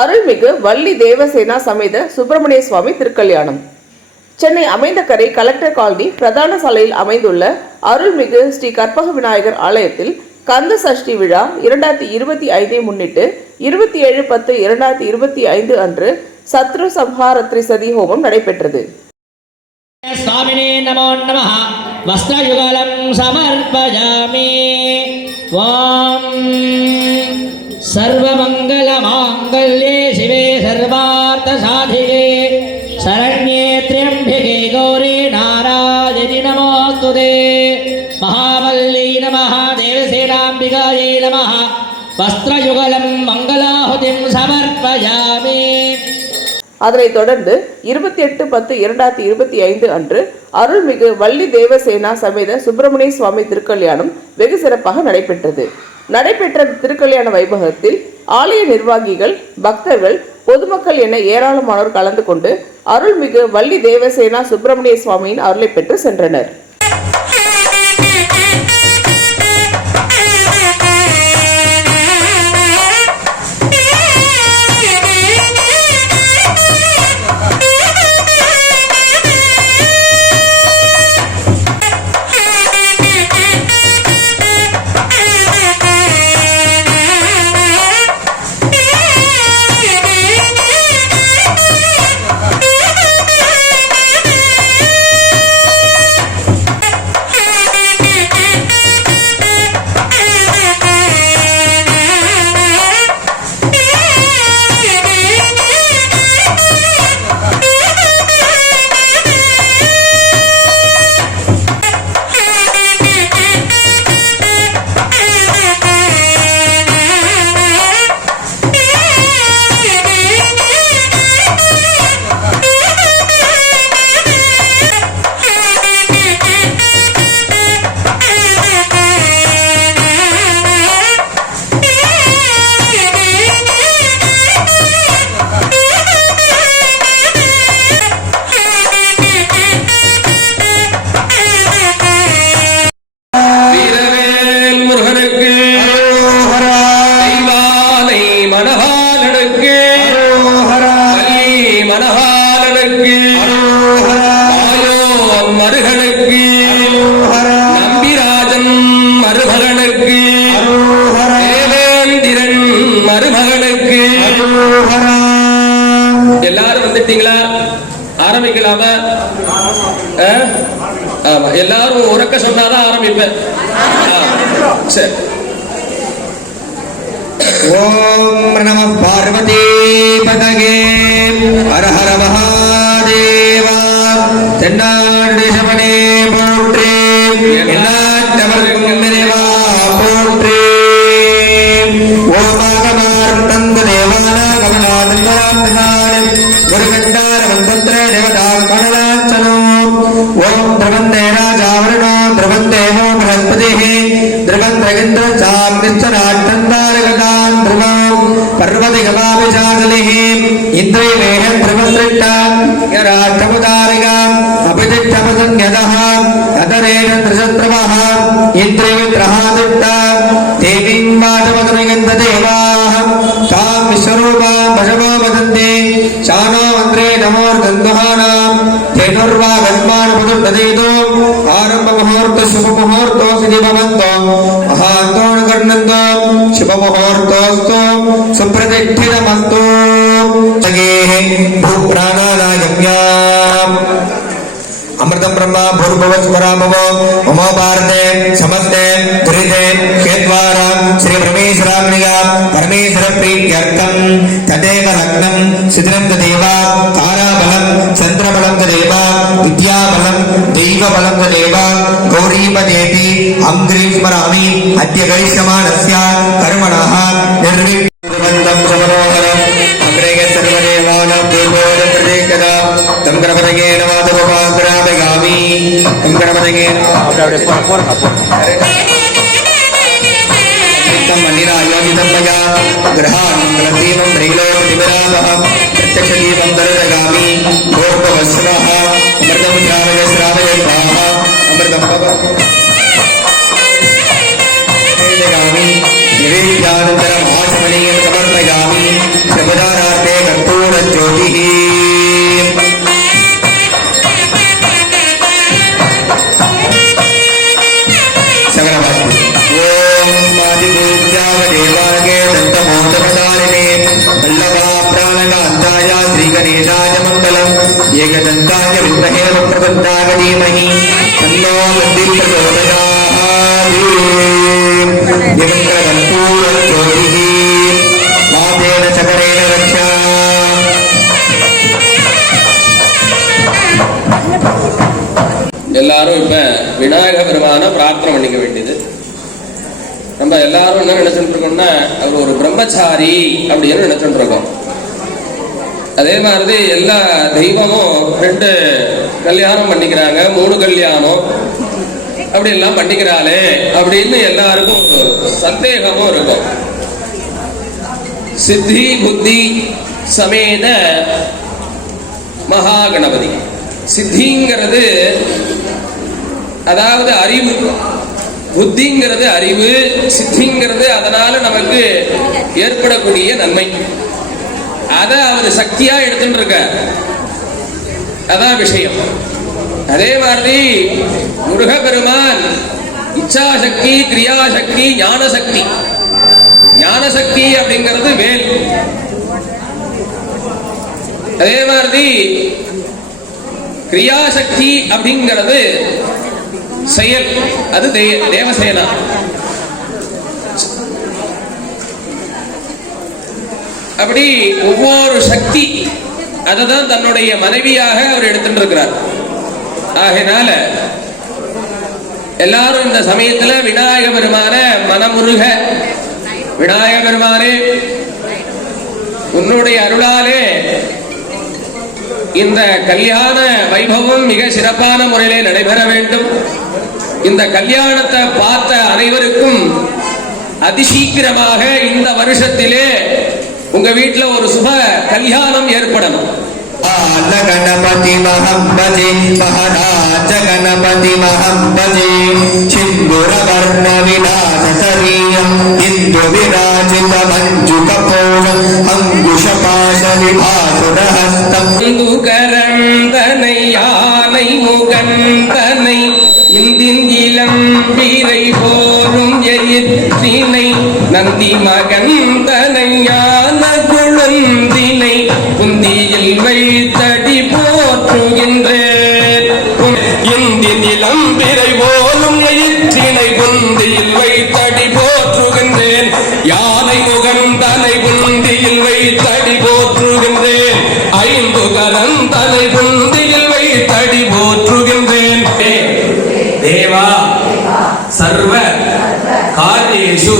அருள்மிகு வள்ளி தேவசேனா சமேத சுப்பிரமணிய சுவாமி திருக்கல்யாணம். சென்னை அமைந்தகரை கலெக்டர் காலனி பிரதான சாலையில் அமைந்துள்ள அருள்மிகு ஸ்ரீ கற்பக விநாயகர் ஆலயத்தில் கந்த சஷ்டி விழா 2025 முன்னிட்டு 27/10/2025 அன்று சத்ரு சம்ஹாரத்ரி சதி ஹோமம் நடைபெற்றது. स्वामिने नमो नमः वस्त्रयुगलं समर्पयामि वां सर्वमङ्गलमाङ्गल्ये शिवे सर्वार्थसाधिके शरण्ये त्र्यम्बके गौरी नारायणि नमोस्तुते महावल्ली नमः देवसेनाम्बिकायै नमः वस्त्रयुगलं मङ्गलाहुतिं समर्पयामि. அதனைத் தொடர்ந்து 28/10/2025 அன்று அருள்மிகு வள்ளி தேவசேனா சமேத சுப்பிரமணிய சுவாமி திருக்கல்யாணம் வெகு சிறப்பாக நடைபெற்றது. நடைபெற்ற திருக்கல்யாண வைபவத்தில் ஆலய நிர்வாகிகள், பக்தர்கள், பொதுமக்கள் என ஏராளமானோர் கலந்து கொண்டு அருள்மிகு வள்ளி தேவசேனா சுப்பிரமணிய சுவாமியின் அருளை பெற்று சென்றனர். எல்லாரும் வந்துட்டீங்களா? ஆரம்பிக்கலாமா? எல்லாரும் உறக்க சொன்னாதான் ஆரம்பிப்பேன். சரி. ஓம் நம பார்வதி பதகே ஹர ஹர மகாதேவா. தென்னாடு சமனே போற்றே, எல்லாத்தவர்க்கும் நிறைவா போற்றே. ஓமாகமார் தந்த தேவான கமலாதந்தராந்தனான் ஒரு கண்டார வந்தந்திர தேவதா கணலாச்சனோ. ஓம் திரவந்தே ராஜாவரணோ திரவந்தேவோ பிரகஸ்பதிஹி திரவந்திரகிந்திர சாமிஸ்தராட்டந்தாரகதாம் திரவம் பர்வதிகமாபிஷாதலிஹி இந்திரேவேஹம் திரவஸ்ரிட்டாம் யராட்டமுதாரிகாம் அபிதிட்டமசன்யதஹ அதரேன திரிசத்ரவஹ இந்திரவித்ரஹாதிட்டாம் தேவீம் மாதமதனகந்த தேவாஹ தாம் விஸ்வரூபாம் பசவோ வதந்தே சானோ மந்திரே நமோர்கந்தஹானாம் தேனுர்வா கஸ்மான் புதுர்ததேதோ ஆரம்ப முகூர்த்த சுப முகூர்த்தோ சிதி பவந்தோ மகாந்தோண கர்ணந்தோ சுப முகூர்த்தோஸ்தோ சுப்ரதிஷ்டிதமஸ்தோ ஜகேஹ பூப்ராணாநாயம்யாம் अमृतम ब्रह्मा भूर्भुवः स्वरामवो ममो भारते समस्ते दुरिते हेत्वारा श्री परमेश्वराग्निया परमेश्वर प्रीत्यर्थं तदेव लग्नं सिद्धं तदेवा ताराबलं चन्द्रबलं तदेव विद्याबलं दैवबलं तदेव गौरीपदेवी अङ्घ्रीं स्मरामि अद्य गरिष्यमाणस्य कर्मणः निर्विघ्नं समरोहरम् अग्रे सर्वदेवानां देवोऽयं प्रतीकदा तं गणपतये नमः तमुपाग्रामगामि तं गणपतये मन्दिरा योजितं मया गृहाणं त्रैलोक्यतिमिरावः प्रत्यक्षदीपं दर्शयामि भोर्भवस्वः अमृतं श्रावय श्रावयन्ताः अमृतं भवति निवेद्यानन्तरम् आचमनीयं समर्पयामि सर्वदा विद्महे वक्रतुण्डाय धीमहि तन्नो बुद्धिः प्रचोदयात्। दिवङ्गतकर्पूरज्योतिः मातेन चकरेण रक्षा। எல்லாரும் இப்ப விநாயக பெருமான பிரார்த்தனை பண்ணிக்க வேண்டியது. நம்ம எல்லாரும் என்ன நினைச்சுட்டு இருக்கோம்னா அவர் ஒரு பிரம்மச்சாரி அப்படின்னு நினைச்சுட்டு இருக்கோம். அதே மாதிரி எல்லா தெய்வமும் 2 கல்யாணம் பண்ணிக்கிறாங்க, 3 கல்யாணம் அப்படி எல்லாம் பண்ணிக்கிறாளே அப்படின்னு எல்லாருக்கும் சந்தேகமும் இருக்கும். சித்தி புத்தி சமேத மகாகணபதி. சித்திங்கிறது அதாவது அறிவு, புத்திங்கிறது அறிவு, சித்திங்கிறது அதனால நமக்கு ஏற்படக்கூடிய நன்மை. அத அவர் சக்தியா எடுத்துட்டு இருக்க, அதான் விஷயம். அதே மாதிரி முருகப்பெருமான் இச்சாசக்தி, கிரியாசக்தி, ஞானசக்தி. ஞானசக்தி அப்படிங்கிறது வேல். அதே மாதிரி கிரியாசக்தி அப்படிங்கிறது செயல், அது தேவசேனா. அப்படி ஒவ்வொரு சக்தி அததான் தன்னுடைய மனைவியாக அவர் எடுத்துட்டு இருக்கிறார். ஆகையினால எல்லாரும் இந்த சமயத்துல விநாயக பெருமான மனமுருக, விநாயக பெருமானே உன்னுடைய அருளாலே இந்த கல்யாண வைபவம் மிக சிறப்பான முறையிலே நடைபெற வேண்டும். இந்த கல்யாணத்தை பார்த்த அனைவருக்கும் அதிசீக்கிரமாக இந்த வருஷத்திலே உங்க வீட்டுல ஒரு சுப கல்யாணம் ஏற்படணும். गणपति महम्बजे महाराज गणपति महम्बजे सिंदूरवर्ण विलासरीयम् इंदु विराजित मंजुकपोलम् अंकुशपाश विभासुरहस्तम् இந்துகரந்தனை யானை முகந்தனை இந்தின் இளம்பிரை போரும் எயிற்றினை நந்தி மகந்தனை யான குழந்தினை குந்தியில் வைத்தடி போற்றுகின்றேன். இந்தின் இளம்பிரை போலும் எயிற்றினை குந்தியில் வைத்தடி போற்றுகின்றேன். யானை முகந்தனை குந்தியில் வைத்தடி போற்றுகின்றேன். 5 கரந்தனை குந்தியில் வைத்தடி போற்றுகின்றேன். தேவா சர்வ காரியேஷு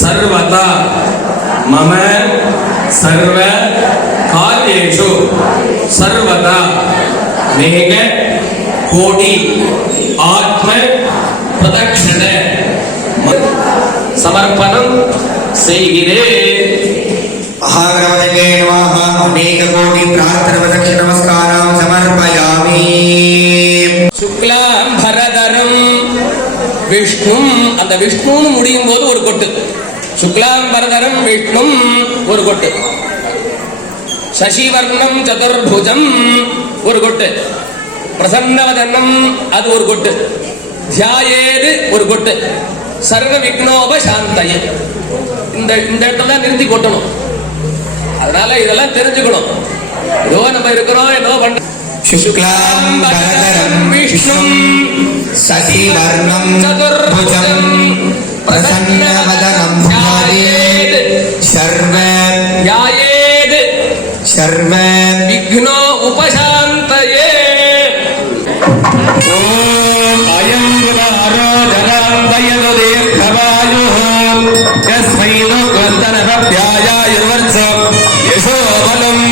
சர்வதா மம சர்வ காரியேஷு சர்வதா மேக கோடி ஆத்ம பிரதக்ஷண சமர்ப்பணம் செய்கிறேன். महागणपतये नमः अनेक कोटि प्रार्थना प्रदक्षिण नमस्कारां समर्पयामि. சுக்லாம் பரதரம் விஷ்ணும், அந்த விஷ்ணுன்னு முடியும் போது ஒரு கொட்டு. சுக்லாம் பரதரம் விஷ்ணும் ஒரு கொட்டு. சசிவர்ணம் சதுர்புஜம் ஒரு கொட்டு. பிரசன்னவதனம் அது ஒரு கொட்டு. தியாயேது ஒரு கொட்டு. சர்வ விக்னோபசாந்தயே. இந்த இடத்துல நிறுத்தி கொட்டணும். அதனால இதெல்லாம் தெரிஞ்சுக்கணும். ஏதோ நம்ம இருக்கிறோம், ஏதோ பண்ற. शुक्लां वरदरं विष्णुं शशिवर्णं चतुर्भुजं प्रसन्नवदनं ध्यायेत् सर्व विघ्नो उपशान्तये. ॐ अयं बुधारो जनान्दयतु दीर्घवायुः यस्मै नो कृतनरभ्यायायुर्वर्षं यशो बलम्.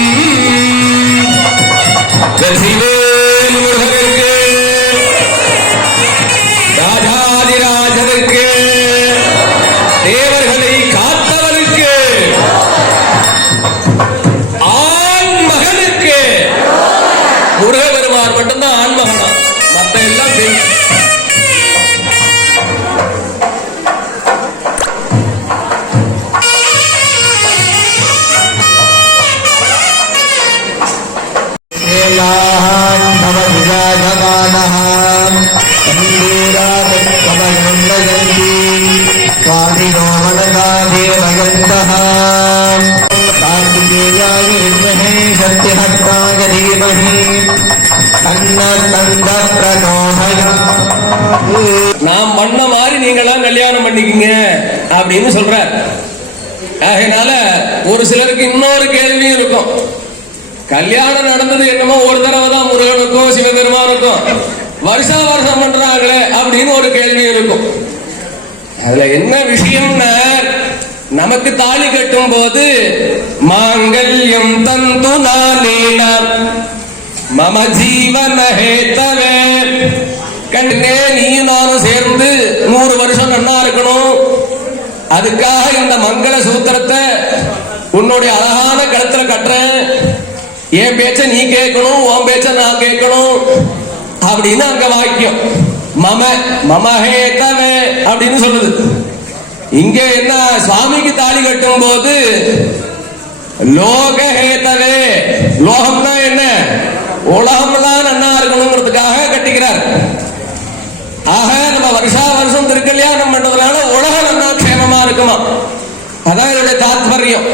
வெற்றிவேல் முருகனுக்கு, ராஜாதிராஜனுக்கு, தேவர்களை காத்தவனுக்கு, ஆண் மகனுக்கு. முருகபெருமான் மட்டும்தான் ஆண் மகனா, மத்த எல்லாம் பெண். कार्तिकेयाय विद्महे सत्यहस्ताय धीमहि நாம் பண்ண மாதிரி நீங்களாம் கல்யாணம் பண்ணிக்கங்க அப்படின்னு சொல்றார். அதனால ஒரு சிலருக்கு இன்னொரு கேள்வியும் இருக்கும். கல்யாணம் நடந்தது என்னமோ ஒரு தடவை தான் முருகனுக்கும் சிவபெருமானுக்கும், வருஷா வருஷம் பண்றாங்களே அப்படின்னு ஒரு கேள்வி இருக்கும். அதுல என்ன விஷயம்னா, நமக்கு தாலி கட்டும் போது மாங்கல்யம் தந்து நானேன மம ஜீவன ஹேதவே, கண்ணே நீயும் நானும் சேர்ந்து 100 வருஷம் நன்னா இருக்கணும், அதுக்காக இந்த மங்கள சூத்திரத்தை உன்னுடைய அழகான கழுத்துல கட்டுறேன், என் பேச்ச நீ கேட்கணும், உன் பேச்ச நான் கேட்கணும் அப்படின்னு அங்க வாக்கியம். மம மமஹேதவே அப்படின்னு சொல்லுது. இங்க என்ன, சுவாமிக்கு தாலி கட்டும் போது லோகஹேதவே, லோகம்னா என்ன, உலகம்லாம் நன்னா இருக்கணுங்கிறதுக்காக கட்டிக்கிறார். ஆக நம்ம வருஷா வருஷம் திருக்கல்யாணம் பண்றதுனால உலகம் நன்னா க்ஷேமமா இருக்குமா, அதான் என்னுடைய தாத்பரியம்.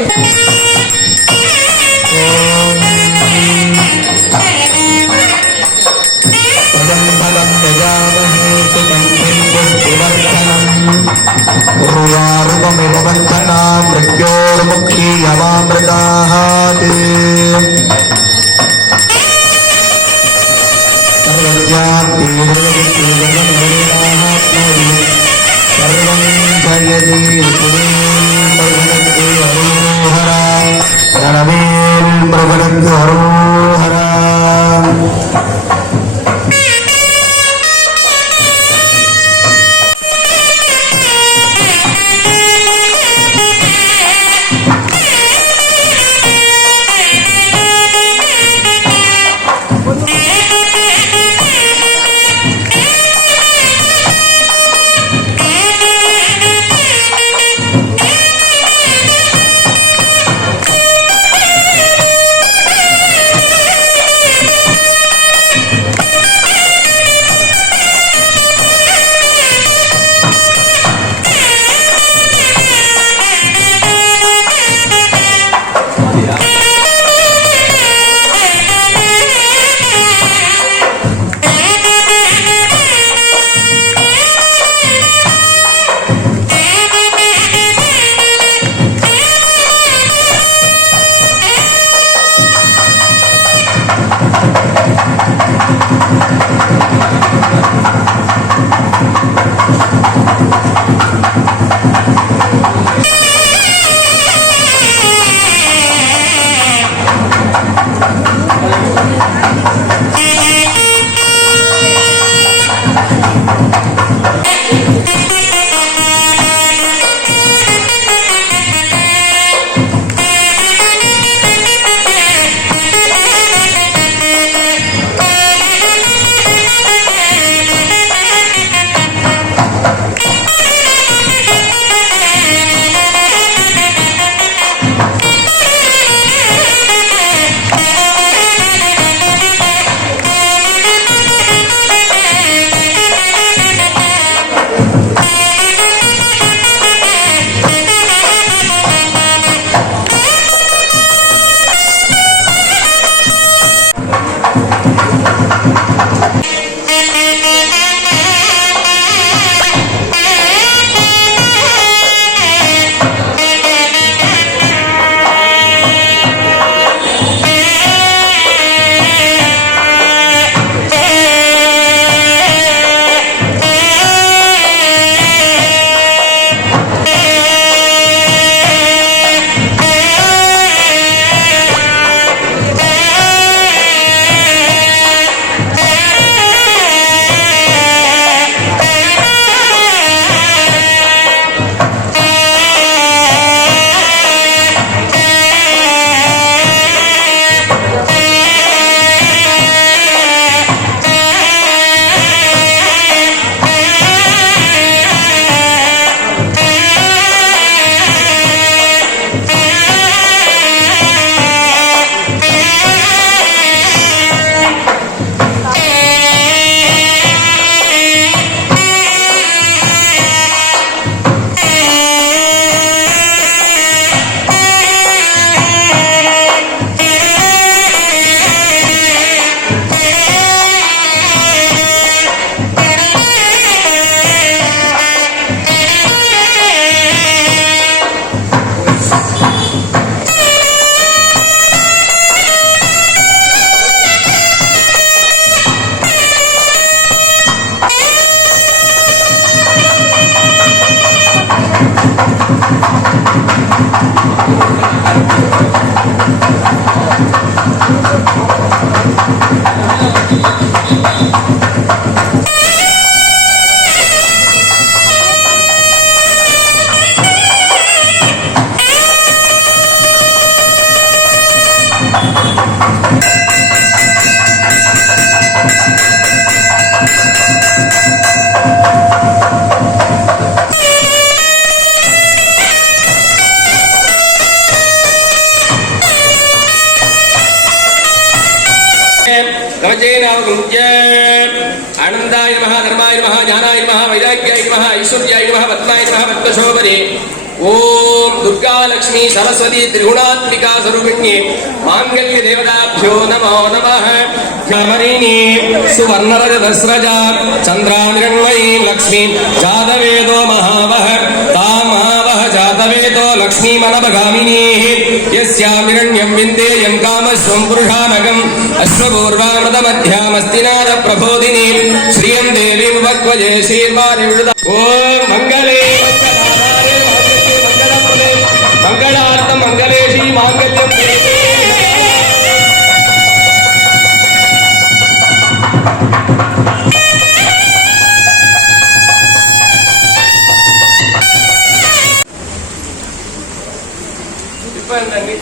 आनंदाय नमः, धर्माय नमः, ज्ञानाय नमः, वैराग्याय नमः, ऐश्वर्याय नमः, पद्माय नमः, पद्मशोभने। ओम दुर्गा लक्ष्मी सरस्वती त्रिगुणात्मिका स्वरूपिण्ये मांगल्य देवताभ्यो नमो नमः। ह्यमरिणी सुवर्णरजतस्रजा चंद्रामृण्मयीं लक्ष्मीं जातवेदो महावः तां महावः जातवेदो लक्ष्मीमनभगामिनीः यस्यामिरण्यं विन्देयं कामश्वं पुरुषानगम् अश्वपूर्वामृतमध्यामस्तिनाद प्रबोधिनी श्रियं देवीं भक्वजे श्रीर्वाणिवृता। ओम मंगले मंगलार्थम मंगलेशी मांगल्यम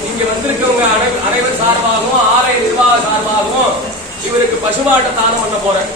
இங்க வந்திருக்கவங்க அனைவர் சார்பாகவும் ஆலய நிர்வாக சார்பாகவும் இவருக்கு பசுமாட்டை தானம் பண்ண போறேன்.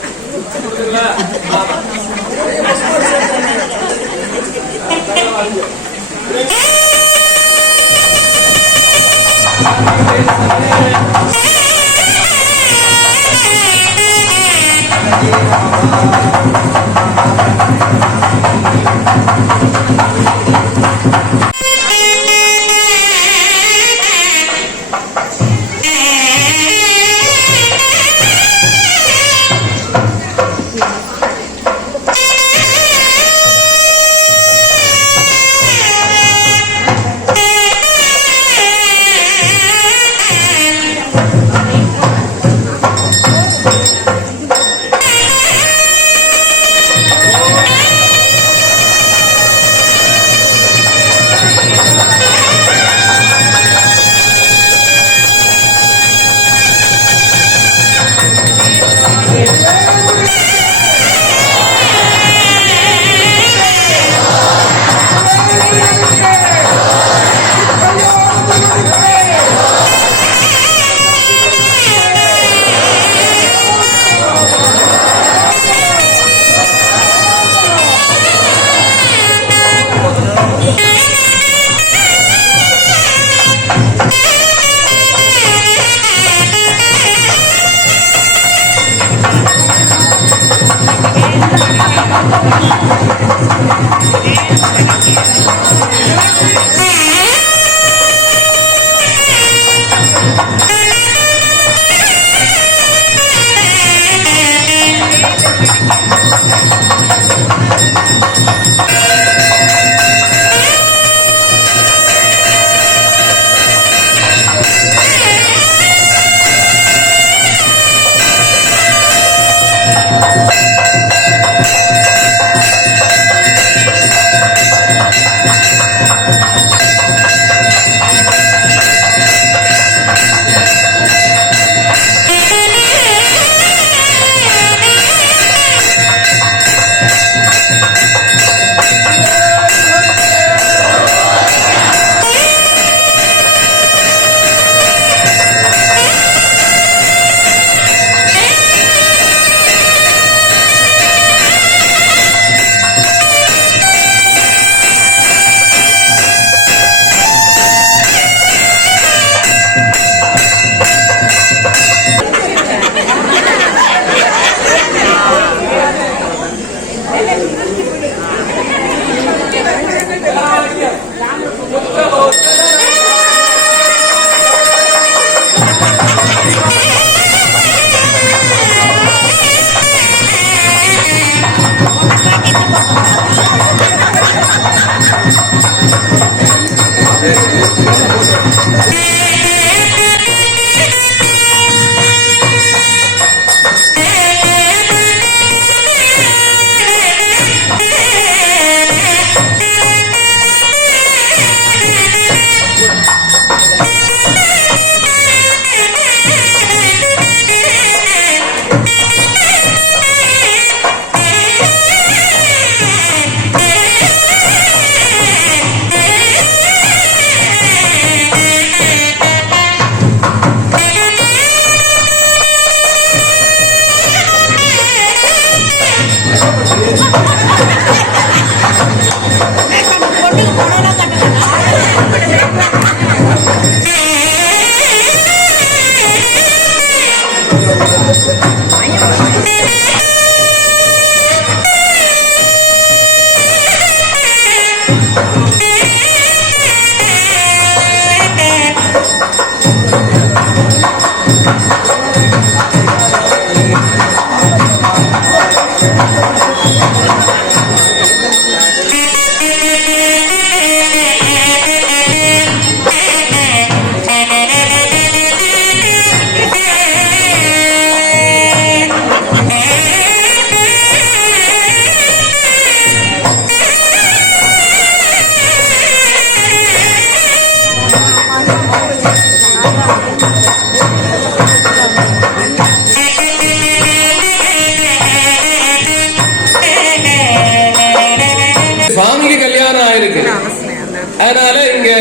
அதனால இங்க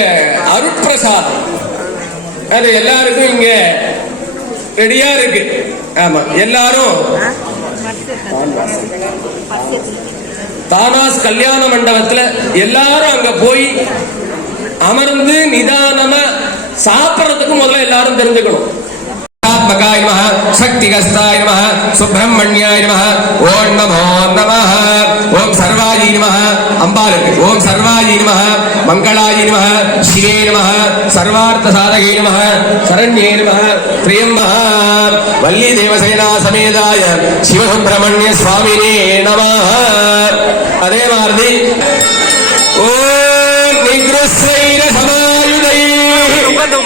அருட்பிரசாதம் அது எல்லாருக்கும் இங்க ரெடியா இருக்கு. ஆமா, எல்லாரும் தானாஸ் கல்யாண மண்டபத்துல எல்லாரும் அங்க போய் அமர்ந்து நிதானமா சாப்பிடறதுக்கு முதல்ல எல்லாரும் தெரிஞ்சுக்கணும். ஆத்மகாய நமஹ, சக்திகஸ்தாய நமஹ, சுப்ரமண்யாய நமஹ, ஓம் நமோ நமஹ, ஓம் சர்வாய நமஹ, அம்பாளுக்கு ஓம் சர்வாய நமஹ, மங்களாய நமஹ, சிவே நமஹ, சர்வார்த்த சாதகே நமஹ, சரண்யே நமஹ, த்ரியம்பஹ வள்ளி தேவசேனா சமேதாய சிவசுப்ரமணிய சுவாமினே நமஹ. அதே மாதிரி ஓம் நிக்ருஸ்வைர சமாயுதை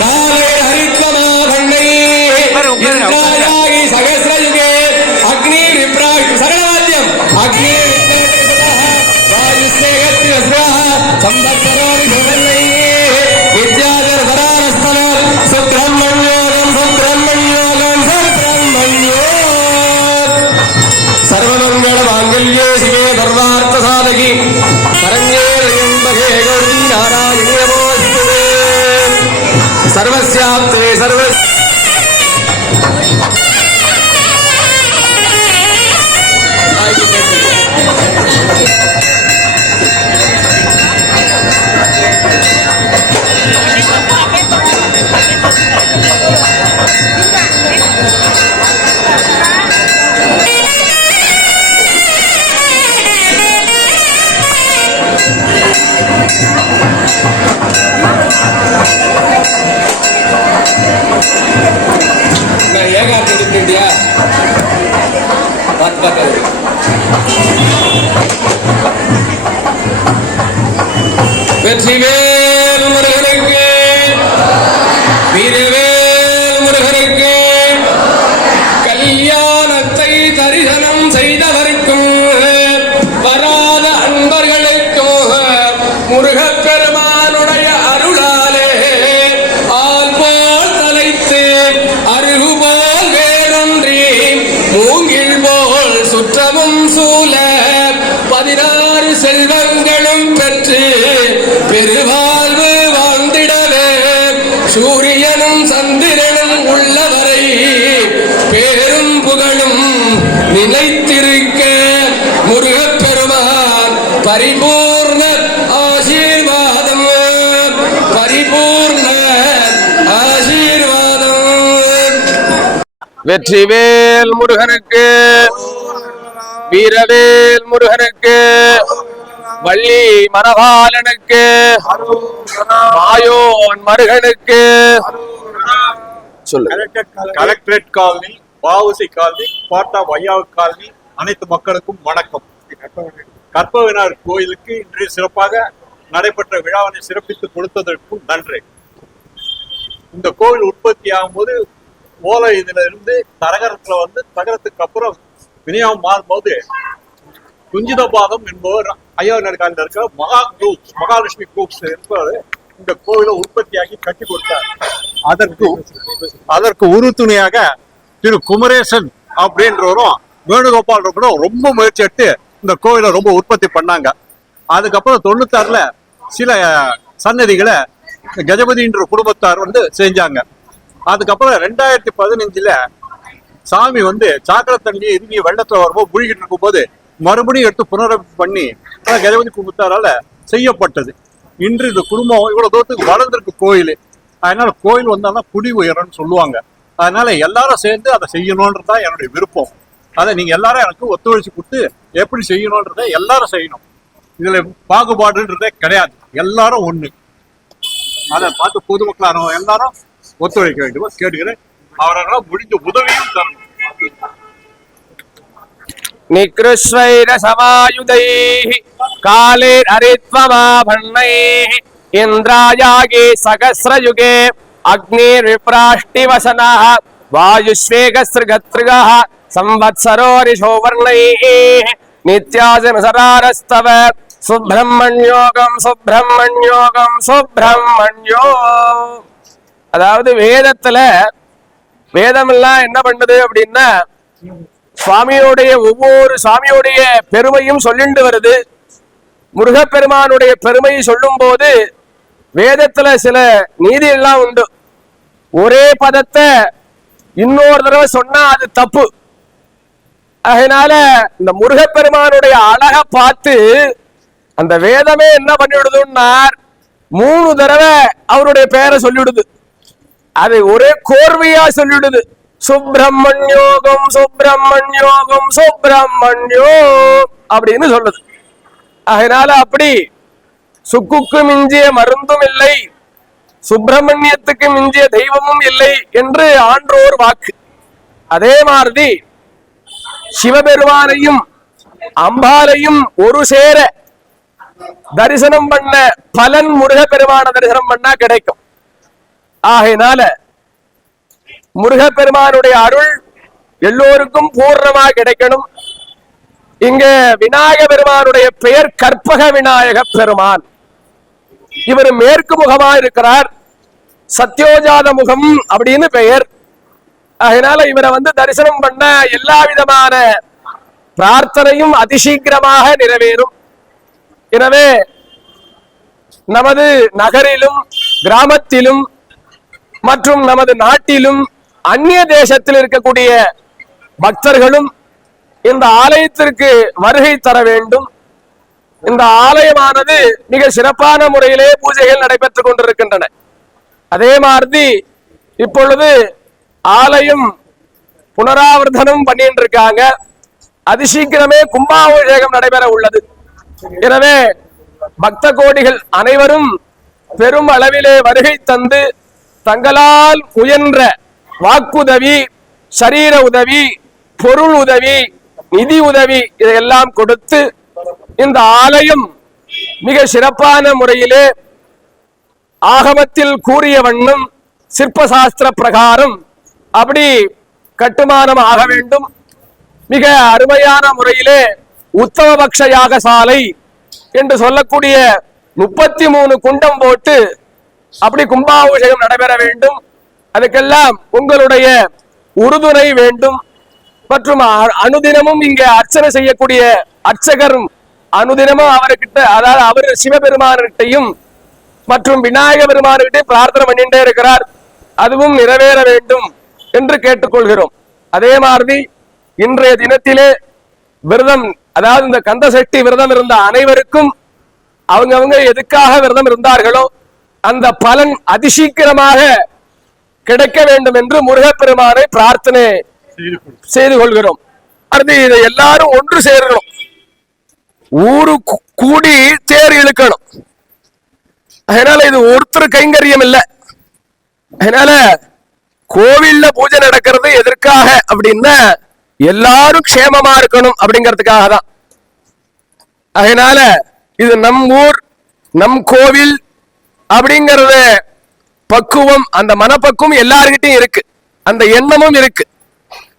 காலே ஹரித்வமாபண்ணை இந்திராயாகி சகஸ்ரயுகே அக்னி விப்ராஷ் சகலவாத்தியம் அக்னி வாயுஸ்நேகத்தி வஸ்வாஹ சம்பத்சரோரி சுவர்ணை வித்யாதர சராரஸ்தன சுப்ரமண்யோகம் சுப்ரமண்யோகம் சுப்ரமண்யோகம் சர்வமங்கள மாங்கல்யே சிவே சர்வார்த்த சாதகி சரண்யே த்ர்யம்பகே கௌரி நாராயணி நமோஸ்துதே சர்வஸ்யாப்தே சர்வ ஏகார்த்தி எடுத்துட்டியா பார்த்து பார்க்காது. வெற்றிவேல் முருகனுக்கு, வீரவேல் முருகனுக்கு, கல்யாணத்தை தரிசனம் செய்தவருக்கும் வராத அன்பர்களுக்கும் முருகப்பெருமானுடைய அருளாலே ஆள் போல் தலைத்து அருகு போல் வேறொன்றி மூங்கில் போல் சுற்றமும் சூழ 16 செல்வங்களும் பெற்று பெருவாழ்வு வாழ்ந்திடவே சூரியனும் சந்திரனும் உள்ளவரை பேரும் புகழும் நிலைத்திருக்க முருகப்பெருமான் பரிபூர்ண ஆசீர்வாதம் பரிபூர்ண ஆசீர்வாதம். வெற்றிவேல் முருகனுக்கு, வீரவேல் முருகனுக்கு, வள்ளி மணவாளனுக்கு, மாயோன் மருகனுக்கு. சொல்லு. கலெக்டரேட் காலனி, வாவுசி காலனி, பாட்டா வையாவு காலனி அனைத்து மக்களுக்கும் வணக்கம். கற்பக விநாயகர் கோயிலுக்கு இன்று சிறப்பாக நடைபெற்ற விழாவினை சிறப்பித்து கொடுத்ததற்கும் நன்றி. இந்த கோவில் உற்பத்தி ஆகும்போது ஓலை இதுல இருந்து தரகரத்துல வந்து தகரத்துக்கு அப்புறம் விநியோகம் மாறும்போது குஞ்சிதபாதம் என்பவர் ஐயா நடுக்காண்டில் இருக்கிற மகாலட்சுமி குரூப்ஸ் என்பவர் இந்த கோவிலை உற்பத்தியாகி கட்டி கொடுத்தார். அதற்கு உறுதுணையாக திரு குமரேசன் அப்படின்றவரும் வேணுகோபால் கூட ரொம்ப முயற்சி எடுத்து இந்த கோவிலை ரொம்ப உற்பத்தி பண்ணாங்க. அதுக்கப்புறம் 96ல சில சன்னதிகளை கஜபதின்ற குடும்பத்தார் வந்து செஞ்சாங்க. அதுக்கப்புறம் 2015ல சாமி வந்து சாக்கடை தண்ணி இறுதிய வெள்ளத்துல வரும்போது முழுகிட்டு இருக்கும் போது மறுபடியும் எடுத்து புனரமைப்பு பண்ணி கஜபதி குடும்பத்தாரால செய்யப்பட்டது. இன்று இந்த குடும்பம் இவ்வளவு தூரத்துக்கு வளர்ந்திருக்கு கோயில். அதனால கோயில் வந்தாலும் குடி உயரம்னு சொல்லுவாங்க. அதனால எல்லாரும் சேர்ந்து அதை செய்யணும்ன்றதான் என்னுடைய விருப்பம். அதை நீங்க எல்லாரும் எனக்கு ஒத்துழைச்சு கொடுத்து எப்படி செய்யணும்ன்றதை எல்லாரும் செய்யணும். இதுல பாகுபாடுன்றதே கிடையாது, எல்லாரும் ஒண்ணு. அதை பார்த்து பொதுமக்களான எல்லாரும் ஒத்துழைக்க வேண்டுமா கேட்டுக்கிறேன். அவரால் முடிஞ்ச உதவியும் தரணும். நிக்ருஸ்வைர சமாயுதைः காலே ஹரித்வமாபண்ணைः இந்திராயாகி சகஸ்ரயுகே அக்னிர் விப்ராஷ்டிவசனः வாயுஸ்வேகஸ்ருகத்ருகः சம்வத்சரோரிஷோவர்ணைः நித்யாசனசராரஸ்தவ சுப்ரமண்யோகம் சுப்ரமண்யோகம் சுப்ரமண்யோ. அதாவது வேதமெல்லாம் என்ன பண்ணுது அப்படின்னா ஒவ்வொரு சுவாமியோடைய பெருமையும் சொல்லிட்டு வருது. முருகப்பெருமானுடைய பெருமையை சொல்லும் போது வேதத்துல சில நீதி எல்லாம் உண்டு. ஒரே பதத்தை இன்னொரு தடவை சொன்னா அது தப்பு. அதனால இந்த முருகப்பெருமானுடைய அழக பார்த்து அந்த வேதமே என்ன பண்ணிவிடுதுன்னா 3 தடவை அவருடைய பெயரை சொல்லிவிடுது. அது ஒரே கோர்வையா சொல்லிவிடுது. சுப்பிரமணியோகம் சுப்பிரமணியோகம் சுப்பிரமணியோ அப்படின்னு சொல்லுது. அதனால அப்படி சுக்குக்கு மிஞ்சிய மருந்தும் இல்லை, சுப்பிரமணியத்துக்கு மிஞ்சிய தெய்வமும் இல்லை என்று ஆன்றோர் வாக்கு. அதே மாதிரி சிவபெருமானையும் அம்பாலையும் ஒரு சேர தரிசனம் பண்ண பலன் முருகப்பெருமான தரிசனம் பண்ணா கிடைக்கும். ஆகையினால முருகப்பெருமானுடைய அருள் எல்லோருக்கும் பூர்ணமா கிடைக்கணும். இங்க விநாயக பெருமானுடைய பெயர் கற்பக விநாயக பெருமான். இவர் மேற்கு முகமா இருக்கிறார், சத்யோஜாத முகம் அப்படின்னு பெயர். அதனால இவரை தரிசனம் பண்ண எல்லா விதமான பிரார்த்தனையும் அதிசீக்கிரமாக நிறைவேறும். எனவே நமது நகரிலும் கிராமத்திலும் மற்றும் நமது நாட்டிலும் அந்நிய தேசத்தில் இருக்கக்கூடிய பக்தர்களும் இந்த ஆலயத்திற்கு வருகை தர வேண்டும். இந்த ஆலயமானது மிக சிறப்பான முறையிலே பூஜைகள் நடைபெற்றுக் கொண்டிருக்கின்றன. அதே மாதிரி இப்பொழுது ஆலயம் புனராவர்த்தனம் பண்ணிட்டு இருக்காங்க. அதிசீக்கிரமே கும்பாபிஷேகம் நடைபெற உள்ளது. எனவே பக்த கோடிகள் அனைவரும் பெரும் அளவிலே வருகை தந்து தங்களால் முயன்ற வாக்குதவி, சரீர உதவி, பொருள் உதவி, நிதி உதவி இதையெல்லாம் கொடுத்து இந்த ஆலயம் மிக சிறப்பான முறையிலே ஆகமத்தில் கூறிய வண்ணம் சிற்பசாஸ்திர பிரகாரம் அப்படி கட்டுமானம் ஆக வேண்டும். மிக அருமையான முறையிலே உத்தமபக்ஷ யாகசாலை என்று சொல்லக்கூடிய 33 குண்டம் போட்டு அப்படி கும்பாபிஷேகம் நடைபெற வேண்டும். அதுக்கெல்லாம் உங்களுடைய உறுதுணை வேண்டும். மற்றும் அனுதினமும் இங்கே அர்ச்சனை செய்யக்கூடிய அர்ச்சகரும் அனுதினமும் அவர்கிட்ட, அதாவது அவர் சிவபெருமான்கிட்டையும் மற்றும் விநாயக பெருமான்கிட்டையும் பிரார்த்தனை பண்ணிட்டே இருக்கிறார். அதுவும் நிறைவேற வேண்டும் என்று கேட்டுக்கொள்கிறோம். அதே மாதிரி இன்றைய தினத்திலே விரதம், அதாவது இந்த கந்த சஷ்டி விரதம் இருந்த அனைவருக்கும் அவங்க எதுக்காக விரதம் இருந்தார்களோ அந்த பலன் அதிசீக்கிரமாக கிடைக்க வேண்டும் என்று முருகப்பெருமானை பிரார்த்தனை செய்து கொள்கிறோம். அடுத்து இதை எல்லாரும் ஒன்று சேரணும், ஊரு கூடி தேர் இழுக்கணும். அதனால இது ஒருத்தர் கைங்கரியம் இல்லை. அதனால கோவில்ல பூஜை நடக்கிறது எதற்காக அப்படின்னா எல்லாரும் க்ஷேமமா இருக்கணும் அப்படிங்கிறதுக்காக தான். அதனால இது நம் ஊர் நம் கோவில் அப்படிங்கறது பக்குவம், அந்த மனப்பக்குவம் எல்லார்கிட்டையும் இருக்கு, அந்த எண்ணமும் இருக்கு.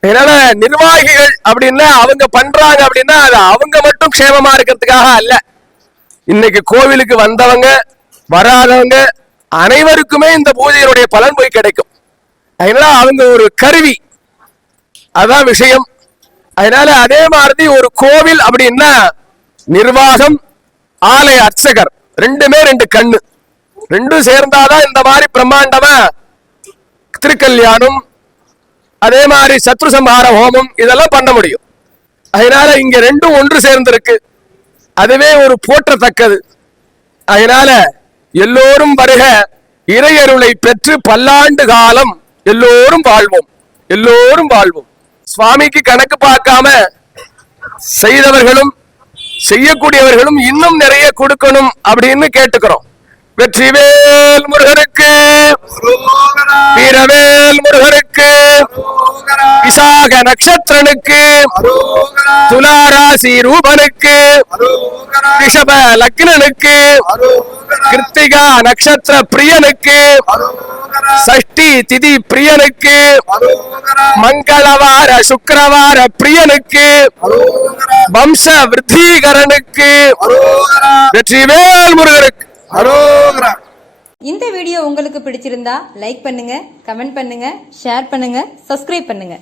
அதனால நிர்வாகிகள் அப்படின்னா அவங்க பண்றாங்க அப்படின்னா அது அவங்க மட்டும் க்ஷேமமா இருக்கிறதுக்காக அல்ல. இன்னைக்கு கோவிலுக்கு வந்தவங்க வராதவங்க அனைவருக்குமே இந்த பூஜையினுடைய பலன் போய் கிடைக்கும். அதனால அவங்க ஒரு கருவி, அதான் விஷயம். அதனால அதே மாதிரி ஒரு கோவில் அப்படின்னா நிர்வாகம், ஆலய அர்ச்சகர் ரெண்டுமே 2 கண்ணு, ரெண்டும் சேர்ந்தாதான் இந்த மாதிரி பிரம்மாண்டமா திருக்கல்யாணம், அதே மாதிரி சத்ரு சம்ஹார ஹோமம் இதெல்லாம் பண்ண முடியும். அதனால இங்க ரெண்டும் ஒன்று சேர்ந்திருக்கு, அதுவே ஒரு போற்றத்தக்கது. அதனால எல்லோரும் வருக, இறையருளை பெற்று பல்லாண்டு காலம் எல்லோரும் வாழ்வோம், எல்லோரும் வாழ்வோம். சுவாமிக்கு கணக்கு பார்க்காம செய்தவர்களும் செய்யக்கூடியவர்களும் இன்னும் நிறைய கொடுக்கணும் அப்படின்னு கேட்டுக்கிறோம். வெற்றிவேல் முருகனுக்கு, வீரவேல் முருகனுக்கு, விசாக நட்சத்திரனுக்கு, துளாராசி ரூபனுக்கு, ரிஷப லக்னனுக்கு, கிருத்திகா நட்சத்திர பிரியனுக்கு, சஷ்டி திதி பிரியனுக்கு, மங்களவார சுக்கிரவார பிரியனுக்கு, வம்ச விருத்திகரனுக்கு, வெற்றிவேல் முருகனுக்கு. இந்த வீடியோ உங்களுக்கு பிடிச்சிருந்தா லைக் பண்ணுங்க, கமெண்ட் பண்ணுங்க, ஷேர் பண்ணுங்க, சப்ஸ்கிரைப் பண்ணுங்க.